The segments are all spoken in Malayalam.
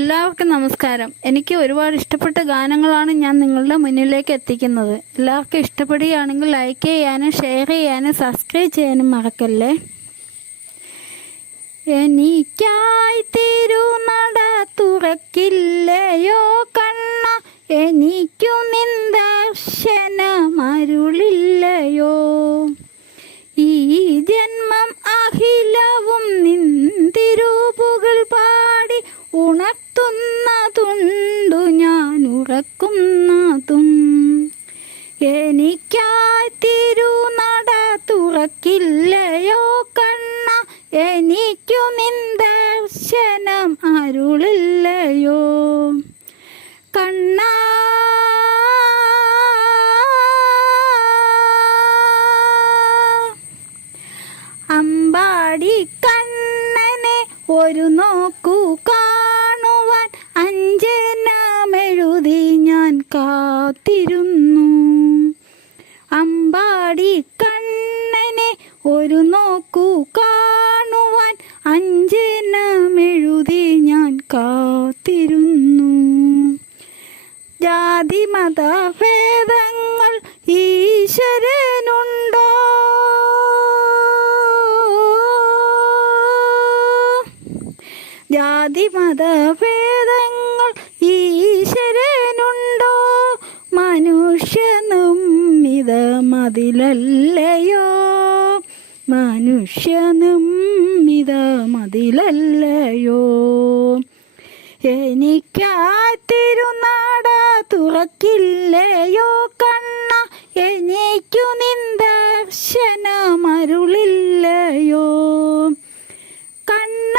എല്ലാവർക്കും നമസ്കാരം. എനിക്ക് ഒരുപാട് ഇഷ്ടപ്പെട്ട ഗാനങ്ങളാണ് ഞാൻ നിങ്ങളുടെ മുന്നിലേക്ക് എത്തിക്കുന്നത്. എല്ലാവർക്കും ഇഷ്ടപ്പെടുകയാണെങ്കിൽ ലൈക്ക് ചെയ്യാനും ഷെയർ ചെയ്യാനും സബ്സ്ക്രൈബ് ചെയ്യാനും മറക്കല്ലേ? എനിക്കായി തിരുനട തുറക്കില്ലയോ കണ്ണ. എനിക്കു നിന്ദർശനമരുളില്ലയോ ഈ ജന്മം അഖിലവും നിന്തിരൂപുകൾ നിന്ദർശനം അരുളില്ലയോ? കണ്ണാ അമ്പാടി കണ്ണനെ ഒരു നോക്കു കാണുവാൻ അഞ്ചനാമെഴുതി ഞാൻ കാത്തിരുന്നു ജാതി മത ഭേദങ്ങൾ ഈശ്വരനുണ്ടോ? ജാതി മത ഭേദങ്ങൾ ഈശ്വരനുണ്ടോ? മനുഷ്യനും ഇത് മതിലല്ലയോ മനുഷ്യനും ഇത് മതിലല്ലയോ എനിക്കാത്തിരുനാട തുറക്കില്ലയോ കണ്ണ? എനിക്കു നിന്ദർശനമരുളില്ലയോ കണ്ണ!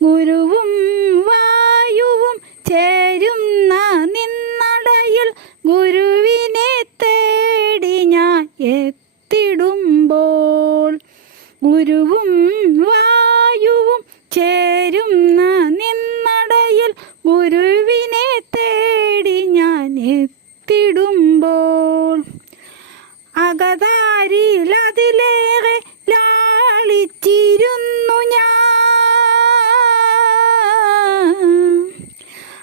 ഗുരുവും വായുവും ചേരുന്ന നിന്നടയിൽ ഗുരുവിനെ തേടി ഞാൻ എത്തിടുമ്പോൾ ഗുരുവും വായുവും ചേരുന്ന നിന്നടയിൽ ഗുരുവിനെ തേടി ഞാൻ എത്തിടുമ്പോൾ. അകതാരിൽ അതിലേറെ ലാളിച്ചിരുന്നു ഞാൻ.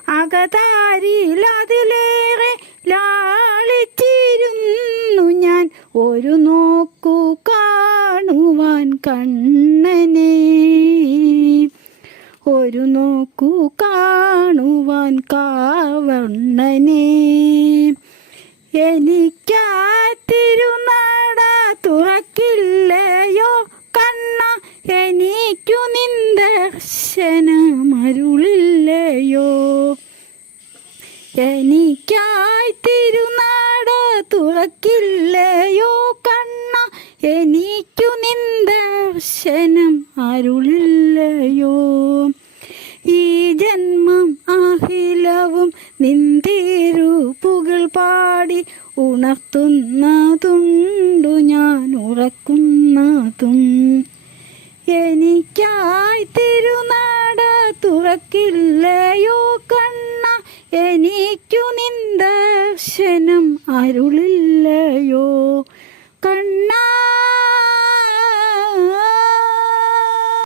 അകതാരിൽ അതിലേറെ ലാളിച്ചിരുന്നു ഞാൻ. ഒരു നോക്കു കാണുവാൻ കണ്ണനെ. ഒരു നോക്കു കാണുവാൻ കാവണ്ണനെ. എനിക്കാത്തിരുനാട തുറക്കില്ലയോ കണ്ണ. എനിക്കു നിന്ദർശനമരുളില്ലയോ എനിക്കായി തിരുനാട തുറക്കില്ലയോ കണ്ണ. എനിക്കു നിന്ദർശനം അരുളില്ലയോ അഖിലവും നിന്തിരൂപ്പുകൾ പാടി ഉണർത്തുന്നതുണ്ടു ഞാൻ ഉറക്കുന്നതും. എനിക്കായി തിരുനാട തുറക്കില്ലയോ കണ്ണ എനിക്കു നിന്ദർശനം അരുളില്ലയോ.